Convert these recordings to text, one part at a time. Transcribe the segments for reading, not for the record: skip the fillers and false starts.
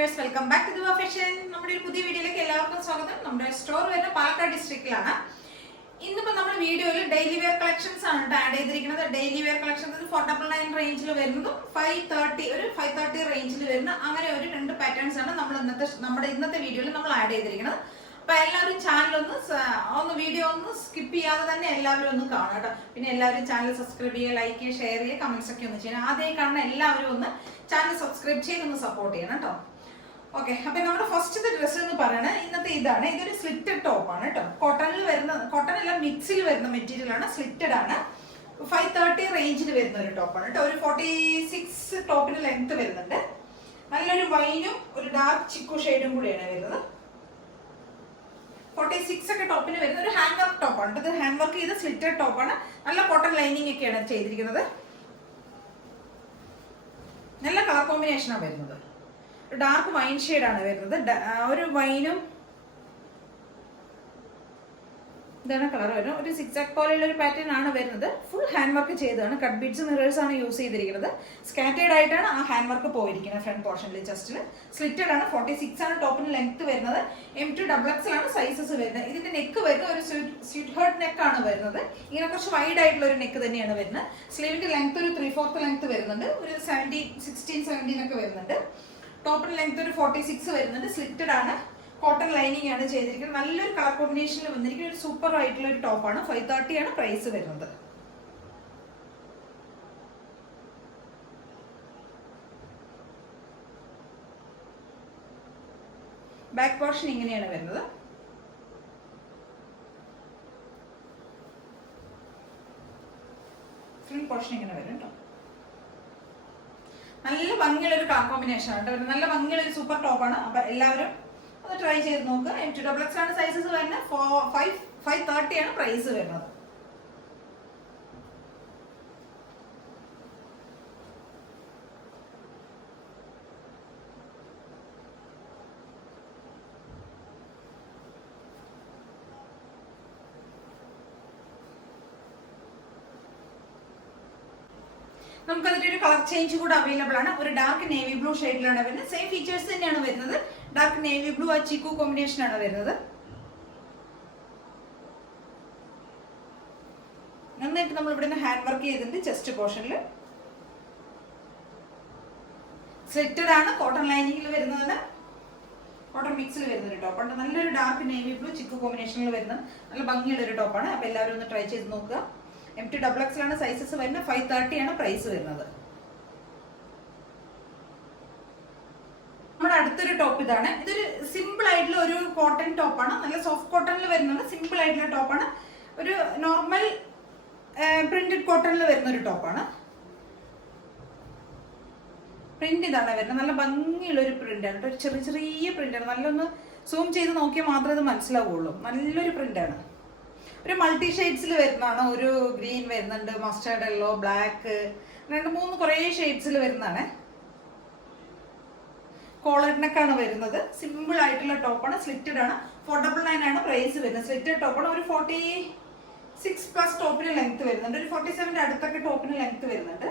viewers, welcome back to Diva Fashion. നമ്മുടെ ഒരു പുതിയ വീഡിയോയിലേക്ക് എല്ലാവർക്കും സ്വാഗതം. നമ്മുടെ സ്റ്റോർ വരുന്നത് പാലക്കാട് ഡിസ്ട്രിക്റ്റിലാണ്. ഇന്നിപ്പോൾ നമ്മുടെ വീഡിയോയിൽ ഡെയിലി വെയർ കളക്ഷൻസ് ആണ് ആഡ് ചെയ്തിരിക്കുന്നത്. ഡെയിലി വെയർ കളക്ഷൻസ് 499 റേഞ്ചിൽ വരുന്നതും 530 റേഞ്ചിൽ വരുന്ന അങ്ങനെ ഒരു രണ്ട് പാറ്റേൺസ് ആണ് നമ്മുടെ ഇന്നത്തെ വീഡിയോയിൽ നമ്മൾ ആഡ് ചെയ്തിരിക്കുന്നത്. അപ്പോൾ എല്ലാവരും ചാനൽ ഒന്ന് വീഡിയോ ഒന്ന് സ്കിപ്പ് ചെയ്യാതെ തന്നെ എല്ലാവരും ഒന്ന് കാണുക കേട്ടോ. പിന്നെ എല്ലാവരും ചാനൽ സബ്സ്ക്രൈബ് ചെയ്യുക, ലൈക്ക് ചെയ്യുക, ഷെയർ ചെയ്യുക, കമന്റ്സ് ഒക്കെ ഒന്ന് ചെയ്യണം. ആദ്യമായി കാണുന്ന എല്ലാവരും ഒന്ന് ചാനൽ സബ്സ്ക്രൈബ് ചെയ്ത് ഒന്ന് സപ്പോർട്ട് ചെയ്യണം കേട്ടോ. ഓക്കെ, അപ്പൊ നമ്മുടെ ഫസ്റ്റത്തെ ഡ്രസ്സ് എന്ന് പറയുന്നത് ഇന്നത്തെ ഇതാണ്. ഇതൊരു സ്ലിറ്റഡ് ടോപ്പ് ആണ് കേട്ടോ. കോട്ടൺ അല്ല, മിക്സിൽ വരുന്ന മെറ്റീരിയൽ ആണ്, സ്ലിറ്റഡ് ആണ്. 530 റേഞ്ചിൽ വരുന്ന ഒരു ടോപ്പാണ് കേട്ടോ. ഒരു 46 ടോപ്പിന് ലെങ്ത് വരുന്നുണ്ട്. നല്ലൊരു വൈനും ഒരു ഡാർക്ക് ചിക്കു ഷെയ്ഡും കൂടിയാണ് വരുന്നത്. 46 ഒക്കെ ടോപ്പിന് വരുന്ന ഒരു ഹാൻഡ് വർക്ക് ടോപ്പാണ്. ഇത് ഹാൻഡ് വർക്ക് ചെയ്ത സ്ലിറ്റഡ് ടോപ്പാണ്. നല്ല കോട്ടൺ ലൈനിങ് ഒക്കെയാണ് ചെയ്തിരിക്കുന്നത്. നല്ല കളർ കോമ്പിനേഷനാണ് വരുന്നത്. ഡാർക്ക് വൈൻ ഷെയ്ഡാണ് വരുന്നത്. ഒരു വൈനും ഇതാണ് കളർ വരുന്നത്. ഒരു സിക്സാക് പോലെയുള്ള ഒരു പാറ്റേൺ ആണ് വരുന്നത്. ഫുൾ ഹാൻഡ് വർക്ക് ചെയ്തതാണ്. കട്ട് ബീഡ്സ് മിറേഴ്സ് ആണ് യൂസ് ചെയ്തിരിക്കുന്നത്. സ്കാറ്റേഡ് ആയിട്ടാണ് ആ ഹാൻഡ് വർക്ക് പോയിരിക്കുന്നത്. ഫ്രണ്ട് പോർഷനിൽ ജസ്റ്റിൽ സ്ലിറ്റഡ് ആണ്. 46 ആണ് ടോപ്പിന് ലെങ്ത് വരുന്നത്. M2XX ആണ് സൈസസ് വരുന്നത്. ഇതിന്റെ നെക്ക് വരുന്നത് ഒരു സ്വീറ്റ് ഹേർട്ട് നെക്ക് ആണ് വരുന്നത്. ഇങ്ങനെ കുറച്ച് വൈഡ് ആയിട്ടുള്ള ഒരു നെക്ക് തന്നെയാണ് വരുന്നത്. സ്ലീവിന്റെ ലെങ്ത് ഒരു 3/4 ലെങ്ത് വരുന്നുണ്ട്. ഒരു 16-17 ഒക്കെ വരുന്നുണ്ട്. ടോപ്പിന് ലെങ്ത് ഒരു 46 വരുന്നുണ്ട്. സ്ലിറ്റഡ് ആണ്. കോട്ടൺ ലൈനിങ് ആണ് ചെയ്തിരിക്കുന്നത്. നല്ലൊരു കളർ കോമ്പിനേഷനിൽ വന്നിരിക്കുന്ന ഒരു സൂപ്പർ ആയിട്ടുള്ള ഒരു ടോപ്പാണ്. 530 ആണ് പ്രൈസ് വരുന്നത്. ബാക്ക് പോർഷൻ ഇങ്ങനെയാണ് വരുന്നത്. ഫ്രണ്ട് പോർഷൻ ഇങ്ങനെ വരും കേട്ടോ. നല്ല ഭംഗിയുള്ള ഒരു കളർ കോമ്പിനേഷൻ ആണ് കേട്ടോ. നല്ല ഭംഗിയുള്ള ഒരു സൂപ്പർ ടോപ്പാണ്. അപ്പൊ എല്ലാവരും ഒന്ന് ട്രൈ ചെയ്ത് നോക്കുക. M2XX ആണ് സൈസസ് വരുന്നത്. 530 ആണ് പ്രൈസ് വരുന്നത്. നമുക്ക് അതിന്റെ ഒരു കളർ ചേഞ്ച് കൂടെ അവൈലബിൾ ആണ്. ഒരു ഡാർക്ക് നേവി ബ്ലൂ ഷെയ്ഡിലാണ് വരുന്നത്. സെയിം ഫീച്ചേഴ്സ് തന്നെയാണ് വരുന്നത്. ഡാർക്ക് നേവി ബ്ലൂ ആ ചിക്കു കോമ്പിനേഷൻ ആണ് വരുന്നത്. നന്നായിട്ട് നമ്മൾ ഇവിടെ നിന്ന് ഹാൻഡ് വർക്ക് ചെയ്തിട്ടുണ്ട്. ചെസ്റ്റ് പോർഷനിൽ സ്ലിറ്റഡ് ആണ്. കോട്ടൺ ലൈനിങ്ങിൽ വരുന്നതാണ്. കോട്ടൺ മിക്സിൽ വരുന്ന ഒരു ടോപ്പാണ്. നല്ലൊരു ഡാർക്ക് നേവി ബ്ലൂ ചിക്കു കോമ്പിനേഷനിൽ വരുന്ന നല്ല ഭംഗിയുള്ള ഒരു ടോപ്പാണ്. അപ്പൊ എല്ലാവരും ഒന്ന് ട്രൈ ചെയ്ത് നോക്കുക. M2XX ആണ് സൈസസ് വരുന്നത്. 530 ആണ് പ്രൈസ് വരുന്നത്. നമ്മുടെ അടുത്തൊരു ടോപ്പ് ഇതാണ്. ഇതൊരു സിമ്പിൾ ആയിട്ടുള്ള ഒരു കോട്ടൺ ടോപ്പാണ്. നല്ല സോഫ്റ്റ് കോട്ടണിൽ വരുന്നത്. സിമ്പിൾ ആയിട്ടുള്ള ടോപ്പാണ്. ഒരു നോർമൽ പ്രിന്റഡ് കോട്ടണിൽ വരുന്ന ഒരു ടോപ്പാണ്. പ്രിന്റ് ഇതാണ് വരുന്നത്. നല്ല ഭംഗിയുള്ള ഒരു പ്രിന്റാണ്. ഒരു ചെറിയ ചെറിയ പ്രിന്റാണ്. നല്ലൊന്ന് സൂം ചെയ്ത് നോക്കിയാൽ മാത്രമേ ഇത് മനസ്സിലാവുള്ളൂ. നല്ലൊരു പ്രിന്റാണ്. ഒരു മൾട്ടി ഷെയ്ഡ്സിൽ വരുന്നതാണ്. ഒരു ഗ്രീൻ വരുന്നുണ്ട്, മസ്റ്റാർഡ് യെല്ലോ, ബ്ലാക്ക്, 2-3 കുറേ ഷെയ്ഡ്സിൽ വരുന്നതാണ്. കോളർ നെക്കാണ് വരുന്നത്. സിമ്പിൾ ആയിട്ടുള്ള ടോപ്പാണ്. സ്ലിറ്റഡ് ആണ്. 499 ആണ് പ്രൈസ് വരുന്നത്. സ്ലിറ്റഡ് ടോപ്പാണ്. ഒരു 46+ ടോപ്പിന് ലെങ്ത് വരുന്നുണ്ട്. ഒരു 47ന്റെ അടുത്തൊക്കെ ടോപ്പിന് ലെങ്ത് വരുന്നുണ്ട്.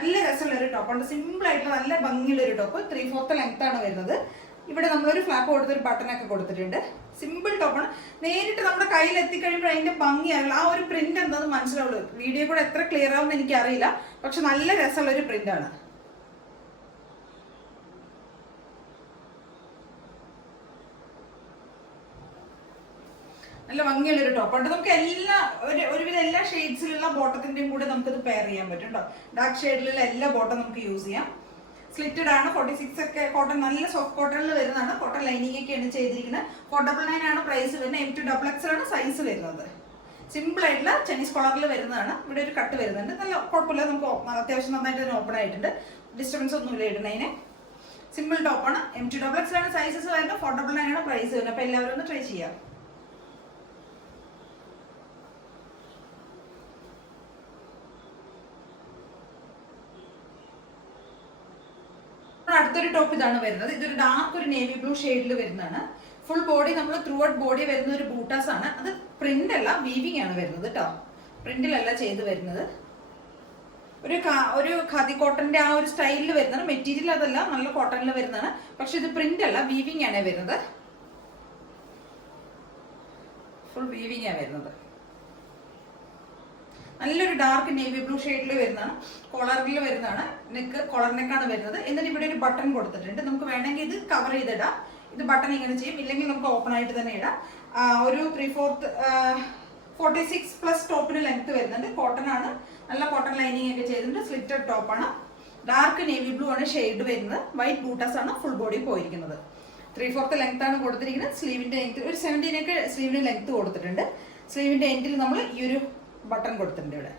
നല്ല രസമുള്ള ഒരു ടോപ്പാണ്. സിമ്പിൾ ആയിട്ടുള്ള നല്ല ഭംഗിയുള്ള ഒരു ടോപ്പ്. 3/4 ലെങ്ത് ആണ് വരുന്നത്. ഇവിടെ നമ്മളൊരു ഫ്ലാപ്പ് കൊടുത്തൊരു ബട്ടണൊക്കെ കൊടുത്തിട്ടുണ്ട്. സിമ്പിൾ ടോപ്പാണ്. നേരിട്ട് നമ്മുടെ കയ്യിൽ എത്തിക്കഴിയുമ്പോൾ അതിന്റെ ഭംഗിയല്ല ആ ഒരു പ്രിന്റ് എന്താണെന്ന് മനസ്സിലാവുള്ളൂ. വീഡിയോ കൂടെ എത്ര ക്ലിയർ ആവുമെന്ന് എനിക്ക് അറിയില്ല. പക്ഷെ നല്ല രസമുള്ള ഒരു പ്രിന്റ് ആണ്. നല്ല ഭംഗിയുള്ള ഒരു ടോപ്പാണ്. നമുക്ക് ഒരുവിധം എല്ലാ ഷെയ്ഡ്സിലുള്ള ബോട്ടത്തിന്റെയും കൂടെ നമുക്കിത് പെയർ ചെയ്യാൻ പറ്റും കേട്ടോ. ഡാർക്ക് ഷെയ്ഡിലുള്ള എല്ലാ ബോട്ടം നമുക്ക് യൂസ് ചെയ്യാം. സ്ലിറ്റഡ് ആണ്. 46 ഒക്കെ കോട്ടൺ നല്ല സോഫ്റ്റ് കോട്ടണിൽ വരുന്നതാണ്. കോട്ടൺ ലൈനിങ് ഒക്കെയാണ് ചെയ്തിരിക്കുന്നത്. 499 ആണ് പ്രൈസ് വരുന്നത്. M2XX ആണ് സൈസ് വരുന്നത്. സിമ്പിൾ ആയിട്ടുള്ള ചൈനീസ് കോളറിൽ വരുന്നതാണ്. ഇവിടെ ഒരു കട്ട് വരുന്നുണ്ട്. നല്ല കുഴപ്പമില്ല. നമുക്ക് അത്യാവശ്യം നന്നായിട്ട് തന്നെ ഓപ്പൺ ആയിട്ടുണ്ട്. ഡിസ്റ്റർബൻസ് ഒന്നുമില്ല ഇടുന്നതിന്. സിമ്പിൾ ടോപ്പാണ്. M2XX ആണ് സൈസസ് വരുന്നത്. 499 ആണ് പ്രൈസ് വരുന്നത്. അപ്പൊ എല്ലാവരും ഒന്ന് ട്രൈ ചെയ്യാം. അടുത്തൊരു ടോപ്പ് ഇതാണ് വരുന്നത്. ഇതൊരു ഡാർക്ക് ഒരു നേവി ബ്ലൂ ഷെയ്ഡിൽ വരുന്നതാണ്. ഫുൾ ബോഡി നമ്മൾ ത്രൂ ഔട്ട് ബോഡി വരുന്ന ഒരു ബൂട്ടാസ് ആണ്. അത് പ്രിന്റ് അല്ല, വീവിംഗ് ആണ് വരുന്നത് കേട്ടോ. പ്രിന്റിലല്ല ചെയ്ത് വരുന്നത്. ഒരു ഖാദി കോട്ടന്റെ ആ ഒരു സ്റ്റൈലിൽ വരുന്നതാണ്. മെറ്റീരിയൽ അതല്ല, നല്ല കോട്ടണിൽ വരുന്നതാണ്. പക്ഷെ ഇത് പ്രിന്റ് അല്ല, വീവിംഗ് ആണ് വരുന്നത്. ഫുൾ വീവിംഗ് ആണ് വരുന്നത്. നല്ലൊരു ഡാർക്ക് നേവി ബ്ലൂ ഷെയ്ഡിൽ വരുന്നതാണ്. കോളറിൽ വരുന്നതാണ്. കോളർ നെക്കാണ് വരുന്നത്. എന്നിട്ട് ഇവിടെ ഒരു ബട്ടൺ കൊടുത്തിട്ടുണ്ട്. നമുക്ക് വേണമെങ്കിൽ ഇത് കവർ ചെയ്തിടാം. ഇത് ബട്ടൺ ഇങ്ങനെ ചെയ്യും, ഇല്ലെങ്കിൽ നമുക്ക് ഓപ്പൺ ആയിട്ട് തന്നെ ഇടാം. ഒരു 3/4 46+ ടോപ്പിന് ലെങ്ത് വരുന്നുണ്ട്. കോട്ടൺ ആണ്, നല്ല കോട്ടൺ ലൈനിങ് ഒക്കെ ചെയ്തിട്ടുണ്ട്. സ്ലിറ്റഡ് ടോപ്പാണ്. ഡാർക്ക് നേവി ബ്ലൂ ആണ് ഷെയ്ഡ് വരുന്നത്. വൈറ്റ് ബൂട്ടാസ് ആണ് ഫുൾ ബോഡി പോയിരിക്കുന്നത്. 3/4 ലെങ്ത് ആണ് കൊടുത്തിരിക്കുന്നത്. സ്ലീവിന്റെ ലെങ്ത് ഒരു 17 ഒക്കെ സ്ലീവിന് ലെങ്ത് കൊടുത്തിട്ടുണ്ട്. സ്ലീവിന്റെ എൻഡിൽ നമ്മൾ ഈ ഒരു ബട്ടൺ കൊടുത്തിട്ടുണ്ട്. ഇവിടെ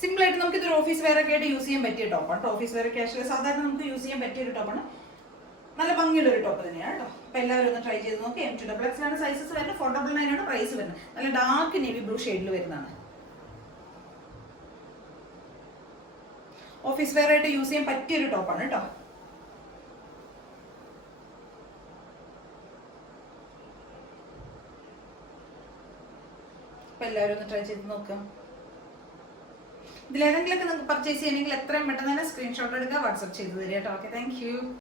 സിമ്പിൾ ആയിട്ട് നമുക്ക് ഇതൊരു ഓഫീസ് വെയർ ഒക്കെ ആയിട്ട് യൂസ് ചെയ്യാൻ പറ്റിയ ടോപ്പാണ്. ഓഫീസ് വെയർ ക്യാഷ്വൽ സാധാരണ നമുക്ക് യൂസ് ചെയ്യാൻ പറ്റിയ ഒരു ടോപ്പാണ്. നല്ല ഭംഗിയുള്ള ഒരു ടോപ്പ് തന്നെയാണ് കേട്ടോ. അപ്പൊ എല്ലാവരും ഒന്ന് ട്രൈ ചെയ്ത് നോക്കി. M2XX ആണ് സൈസസ് വരുന്നത്. 499 ആണ് പ്രൈസ് വരുന്നത്. നല്ല ഡാർക്ക് നേവി ബ്ലൂ ഷെയ്ഡിൽ വരുന്നതാണ്. ഓഫീസ് വെയർ ആയിട്ട് യൂസ് ചെയ്യാൻ പറ്റിയ ഒരു ടോപ്പാണ് കേട്ടോ. അപ്പൊ എല്ലാവരും ഒന്ന് ട്രൈ ചെയ്ത് നോക്കാം. ഇതിലേതെങ്കിലുമൊക്കെ നിങ്ങൾക്ക് പർച്ചേസ് ചെയ്യണമെങ്കിൽ എത്രയും പെട്ടെന്ന് തന്നെ സ്ക്രീൻഷോട്ട് എടുക്കുക, വാട്സ്ആപ്പ് ചെയ്ത് തരിക കേട്ടോ. Okay, thank you.